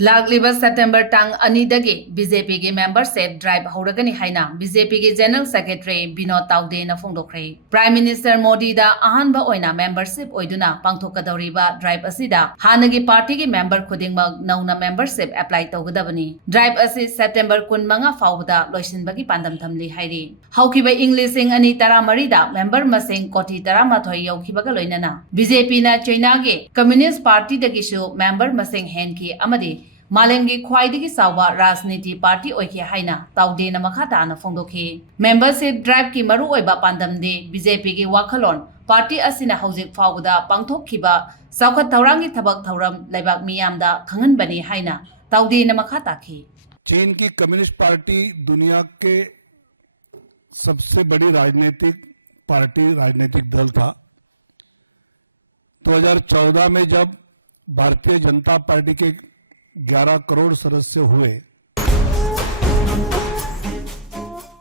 Lakliba September Tang Dagi BJP की membership drive Houragani हाइना BJP की General Secretary Binod Taude na phongdokre Prime Minister Modi da ahanba oina membership oiduna pangthokadoriba drive asida hanagi party की member khudingmak nauna membership apply tawgadabani drive asi September 15 faubda loisinbagi pandam thamli hairi haukiba Englishing ani taramari da member masing koti taramathoi yaukibaga loinana BJP na China ge Communist Party dagishu member masing henki amadi मालेंगी ख्वाइदगी सावा राजनीति party ओइखे हाइना ताउदे न मखाता न फोंदोखे membership drive की मरु ओइबा पांदमदे BJP की वाखलोन party असिना हौजिक फाउदा पांगथोखिबा साउखत थौरांगी थबक थौरम लेबाक मियामदा खंगनबनी हाइना ताउदे न मखाता खे चीन की कम्युनिस्ट पार्टी दुनिया के सबसे बड़ी राजनीतिक दल था। 2014 में जब भारतीय जनता पार्टी के 11 करोड़ सदस्य हुए